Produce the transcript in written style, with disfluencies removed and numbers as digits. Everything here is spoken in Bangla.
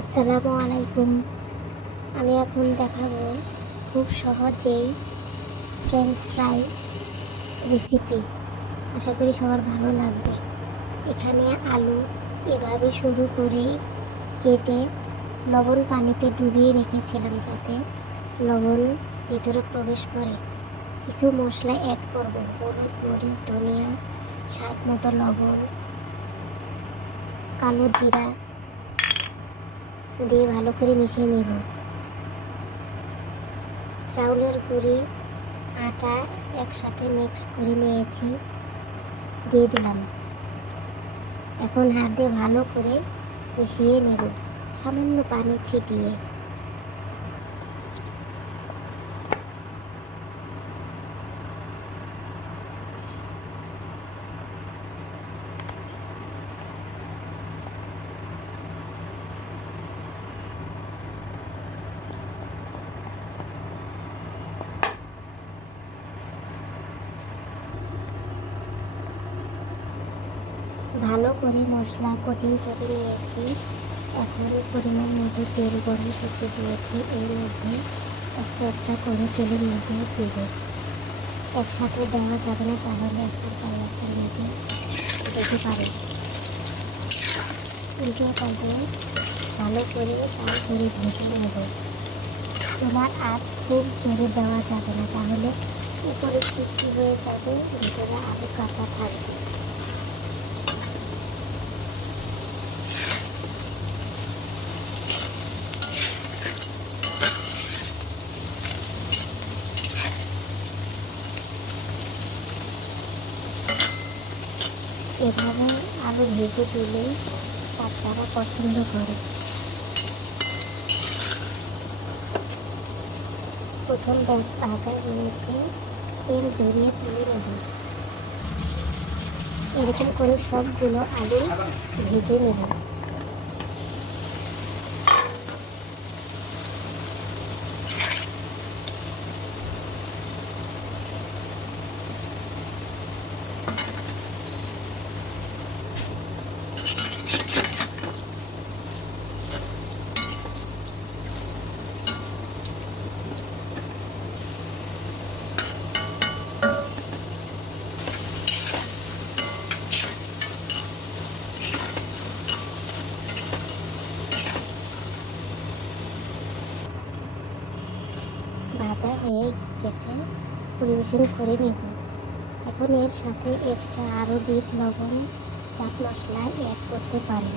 আসসালামু আলাইকুম। আমি এখন দেখাবো খুব সহজেই ফ্রেঞ্চ ফ্রাই রেসিপি। আশা করি সবার ভালো লাগবে। এখানে আলু এভাবে শুরু করে কেটে লবণ পানিতে ডুবিয়ে রেখেছিলাম যাতে লবণ ভিতরে প্রবেশ করে। কিছু মশলা অ্যাড করব, হলুদ, মরিচ, ধনিয়া, স্বাদ মতো লবণ, কালো জিরা দিয়ে ভালো করে মিশিয়ে নেব। চাউলের গুঁড়ি, আটা একসাথে মিক্স করে নিয়েছি, দিয়ে দিলাম। এখন হাত দিয়ে ভালো করে মিশিয়ে নেব সামান্য পানি ছিটিয়ে। ভালো করে মশলা কোটিং করে নিয়েছি। এখন পরিমাণ মতো তেল গরম করতে দিয়েছি। এর মধ্যে একটা একটা করে তেলের মধ্যে দেব। একসাথে দেওয়া যাবে না, তাহলে একটার পর একটার মধ্যে যেতে পারে। উল্টে পাল্টে ভালো করে লাল করে ভেজে নেব। চুলার আঁচ খুব জোরে দেওয়া যাবে না, তাহলে উপরে ক্রিস্পি হয়ে যাবে, ভিতরে আলু কাঁচা থাকবে। এভাবে আলু ভেজে দিলেই বাচ্চারা পছন্দ করে। প্রথম ব্যাচ ভাজা হয়েছে, তেল জড়িয়ে তুলে নেব। এরকম করে সবগুলো আলু ভেজে নেব। ভাজা হয়ে গেছে, পরিবেশন করে নেব। এখন এর সাথে এক্সট্রা আরও বিট লবণ, চাট মশলা অ্যাড করতে পারেন।